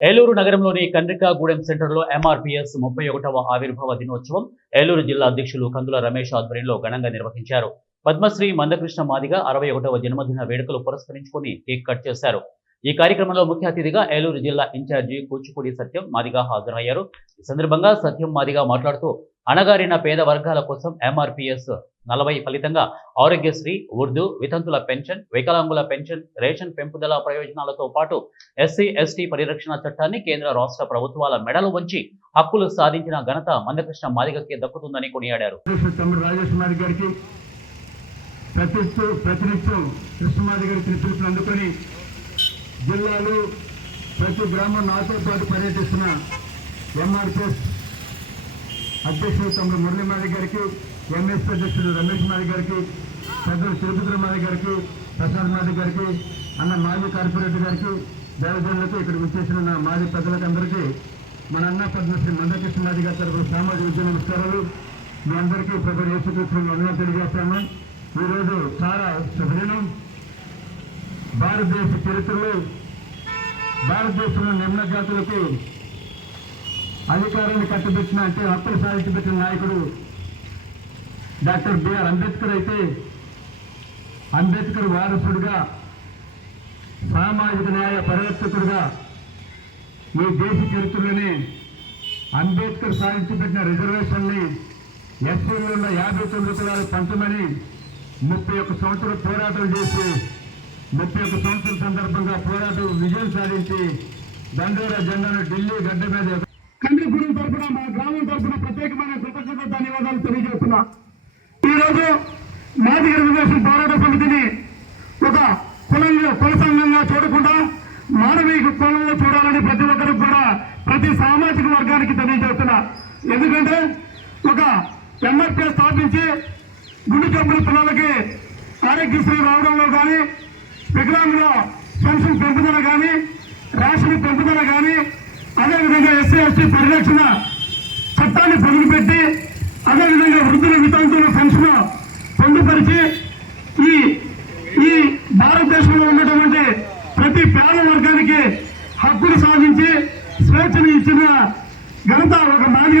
ఏలూరు నగరంలోని కండ్రికాగూడెం సెంటర్లో ఎంఆర్పీఎస్ 31వ ఆవిర్భావ దినోత్సవం ఏలూరు జిల్లా అధ్యక్షులు కందుల రమేష్ ఆధ్వర్యంలో ఘనంగా నిర్వహించారు. పద్మశ్రీ మందకృష్ణ మాదిగ 61వ జన్మదిన వేడుకలు పురస్కరించుకుని కేక్ కట్ చేశారు. ఈ కార్యక్రమంలో ముఖ్య అతిథిగా ఏలూరు జిల్లా ఇన్ఛార్జి కూచిపూడి సత్యం మాదిగ హాజరయ్యారు. ఈ సందర్భంగా సత్యం మాదిగ మాట్లాడుతూ అణగారిన పేద వర్గాల కోసం ఎంఆర్పీఎస్ 40 ఫలితంగా ఆరోగ్యశ్రీ, ఉర్దూ, వితంతుల పెన్షన్, వికలాంగుల పెన్షన్, రేషన్ పెంపుదల ప్రయోజనాలతో పాటు ఎస్సీ ఎస్టీ పరిరక్షణ చట్టాన్ని కేంద్ర రాష్ట్ర ప్రభుత్వాల మెడలు వంచి హక్కులు సాధించిన ఘనత మందకృష్ణ మాదిగకి దక్కుతుందని కొనియాడారు. జిల్లాలో ప్రతి గ్రామం నాతో పాటు పర్యటిస్తున్న ఎంఆర్పీఎస్ అధ్యక్షుడు తమ్ముడు మురళీ మాది గారికి, ఎంఎస్పీ అధ్యక్షుడు రమేష్ మాది గారికి, పెద్దలు తిరుపతి మాది గారికి, ప్రసాద్ మాది గారికి, అన్న మాజీ కార్పొరేటర్ గారికి, దేవజనులకు ఇక్కడ విచ్చేసిన నా మాజీ పెద్దలకు అందరికీ మన అన్న పద్మశ్రీ మందకృష్ణ మాది గారి తరఫున సామాజిక విద్య నమస్కారాలు. మీ అందరికీ ప్రభు యేసుక్రీస్తును వందనాలు తెలియజేస్తాము. ఈరోజు చాలా శుభదినం. భారతదేశ చరిత్రలో భారతదేశంలో నిమ్న జాతులకు అధికారాన్ని కట్టబెట్టిన అంటే హక్కులు సాధించబెట్టిన నాయకుడు డాక్టర్ బిఆర్ అంబేద్కర్ అయితే, అంబేద్కర్ వారసుడిగా సామాజిక న్యాయ పరివర్తకుడిగా ఈ దేశ చరిత్రలోనే అంబేద్కర్ సాధించబెట్టిన రిజర్వేషన్ని ఎస్సీలో ఉన్న 59 కులాలు పంచమని 31 సంవత్సరాలు పోరాటం చేసి 31 సంవత్సరాల సందర్భంగా పోరాటం విజయం సాధించి దండోరా జెండాను ఢిల్లీ గడ్డ మీద కండ్రిగూడెం తరఫున మా గ్రామం తరఫున ప్రత్యేకమైన కృతజ్ఞత ధన్యవాదాలు తెలియజేస్తున్నా. ఈరోజు మాదిగ రిజర్వేషన్ పోరాట సమితిని ఒక కుల సంఘంగా చూడకుండా మానవీయ కోణంలో చూడాలని ప్రతి ఒక్కరికి కూడా ప్రతి సామాజిక వర్గానికి తెలియజేస్తున్నా. ఎందుకంటే ఒక ఎంఆర్పీఎస్ స్థాపించి గుండె జబ్బుల పిల్లలకి ఆరోగ్యశ్రీ రావడంలో కానీ, వికలాంగుల పెన్షన్ పెంపుదల కానీ, రేషన్ పెంపుదల కానీ, అదేవిధంగా ఎస్సీ ఎస్టీ పరిరక్షణ చట్టాన్ని పొందుపెట్టి, అదేవిధంగా వృద్ధుల వితంతుల పెన్షన్ పొందుపరిచి ఈ భారతదేశంలో ఉన్నటువంటి ప్రతి పేద వర్గానికి హక్కులు సాధించి స్వేచ్ఛను ఇచ్చిన ఘనత ఒక మాదిగ